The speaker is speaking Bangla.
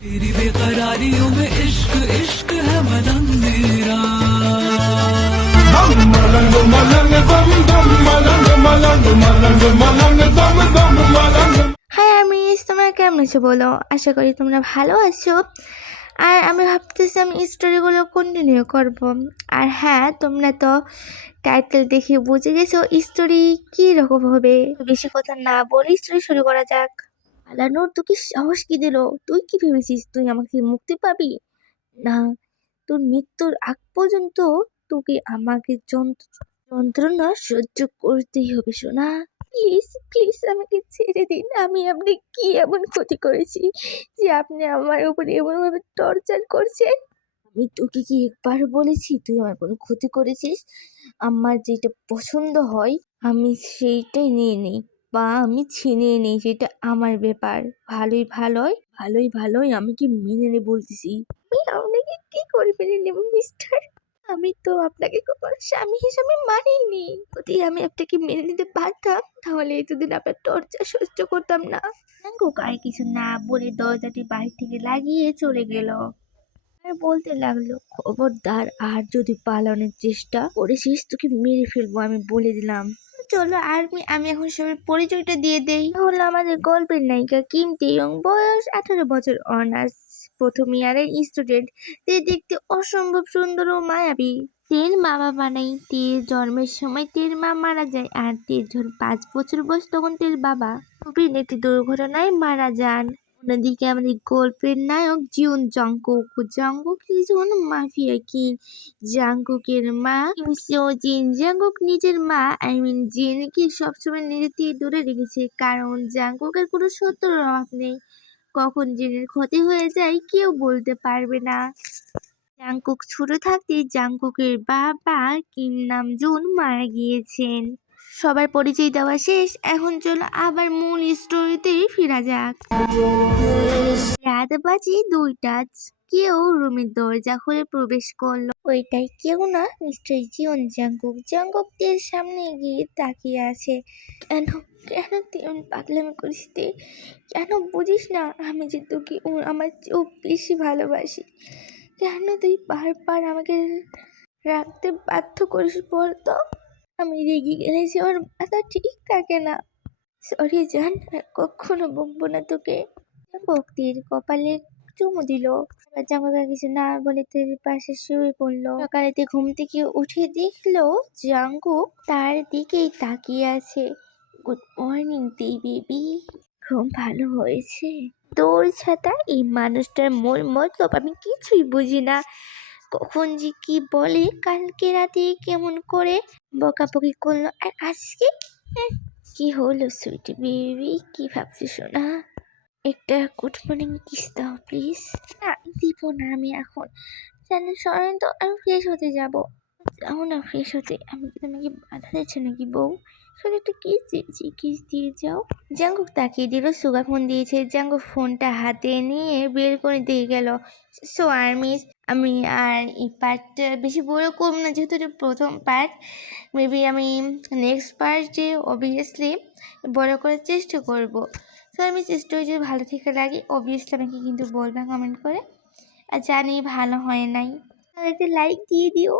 तेरी बेकरारियों में इश्क इश्क है मदन मेरा दम मलंग मलंग दम दम मलंग मलंग मलंग मलंग दम दम मलंग। হাই আমিস, তোমরা কেমন আছো বলো? আশা করি তোমরা ভালো আছো। আর আমি ভাবতেছি আমি স্টোরিগুলো কন্টিনিউ করব। আর হ্যাঁ, তোমরা তো টাইটেল দেখে বুঝে গেছো স্টোরি কী রকম হবে। বেশি কথা না বলে স্টোরি শুরু করা যাক। পালানোর তোকে সাহস কি দিল? তুই কি ভেবেছিস তুই আমাকে মুক্তি পাবি? না, তোর মৃত্যুর আগ পর্যন্ত তোকে আমাকে যন্ত্রণা সহ্য করতেই হবে সোনা। প্লিজ প্লিজ আমাকে ছেড়ে দিন। আমি আপনি কি এমন ক্ষতি করেছি যে আপনি আমার উপরে এমনভাবে টর্চার করছেন? আমি তোকে কি একবার বলেছি তুই আমার কোনো ক্ষতি করেছিস? আমার যেটা পছন্দ হয় আমি সেইটাই নিয়ে নিই, বা আমি ছিনিয়ে নিই, সেটা আমার ব্যাপার। ভালোই আমি কি মেনে নে বলতেছি। আমি আপনাকে কি করে মেনে নেব মিস্টার? আমি তো আপনাকে কখনো স্বামী হিসাবে মানিনি। যদি আমি আপনাকে মেনে নিতে পারতাম তাহলে এতদিন আপনার টর্চার সহ্য করতাম না। জাঙ্কুক আর কিছু না বলে দরজাটি বাহির থেকে লাগিয়ে চলে গেল। আর বলতে লাগলো, খবরদার আর যদি পালানোর চেষ্টা করেছিস তোকে মেরে ফেলবো আমি বলে দিলাম। চলো আর আমি এখন সবার পরিচয়টা দিয়ে দেই। হলো আমাদের গল্পের নায়িকা কিম তেয়ং, বয়স 18 বছর, অনার্স প্রথম ইয়ারের স্টুডেন্ট। তে দেখতে অসম্ভব সুন্দর ও মায়াবী। তের মা বাবা নেই। তের জন্মের সময় তের মা মারা যায়, আর তের যখন 5 বছর বয়স তখন তের বাবা প্রবীণ একটি দুর্ঘটনায় মারা যান। অন্যদিকে আমাদের গল্পের নায়ক জিউন জাঙ্কুক একজন মাফিয়া কিং। জাঙ্কুকের মা কিম সো জিন। জাঙ্কুক নিজের মা জিনকে সবসময় নিজের থেকে দূরে রেখেছে, কারণ জাঙ্কুকের কোনো শত্রুর অভাব নেই। কখন জিনের ক্ষতি হয়ে যায় কেউ বলতে পারবে না। জাঙ্কুক ছোট থাকতে জাঙ্কুকের বাবা কিম নামজুন মারা গিয়েছেন। সবার পরিচয় দেওয়া শেষ, এখন চলো আবার মূল স্টোরিতে ফেরা যাক। রাত বাজে 2টা। কেউ রুমের দরজা খুলে প্রবেশ করলো। ওইটাই কেউ না, মিস্টার জিওন জাঙ্কুকদের সামনে গিয়ে তাকিয়ে আছে। কেন কেন তুই এমন পাগলামি করিস? কেন বুঝিস না আমি যে তোকে আমার চেয়েও বেশি ভালোবাসি? কেন তুই বারবার আমাকে রাখতে বাধ্য করিস বল তো? আমি রেগে গেলে যে ওর মাথা ঠিক থাকে না। সরি জান, আর কখনো বকবো না তোকে। ভক্তির কপালে চুমু দিল। আবার জাঙ্কুক কিছু না বলে তের পাশে শুয়ে পড়লো। সকালেতে ঘুম থেকে উঠে দেখলো জাঙ্কুক তার দিকেই তাকিয়ে আছে। Good morning baby. ঘুম ভালো হয়েছে? তোর ছাতা এই মানুষটার মূল মতলব আমি কিছুই বুঝি না। কখন যে কি বলে, কালকে রাতে কেমন করে বকাবকি করলো, আর আজকে কি হলো? সুইট বেবি, কি ভাবছিস সোনা? একটা গুড মর্নিং কিস দাও প্লিজ। না দিব না আমি এখন। জানেন সরেন তো, আমি ফ্রেশ হতে যাবো। যাও না ফ্রেশ হতে। আমি কি তোমাকে বাধা দিচ্ছে নাকি বউ? শুধু একটা কিস দিয়েছি, কিস দিয়ে যাও। জাঙ্কুক তাকিয়ে দিল। সুগা ফোন দিয়েছে। জাঙ্কুক ফোনটা হাতে নিয়ে বের করে দিয়ে গেল। সো আর্মিস, আমি আর এই পার্টটা বেশি বড় করব না, যেহেতু এটা প্রথম পার্ট। মেবি আমি নেক্সট পার্টে অবভিয়াসলি বড় করার চেষ্টা করব। সো আমি স্টোরি যদি ভালো থেকে লাগে অবভিয়াসলি আমাকে কিন্তু বলবা কমেন্ট করে। আর জানি ভালো হয় নাই, তাহলে একটা লাইক দিয়ে দিও।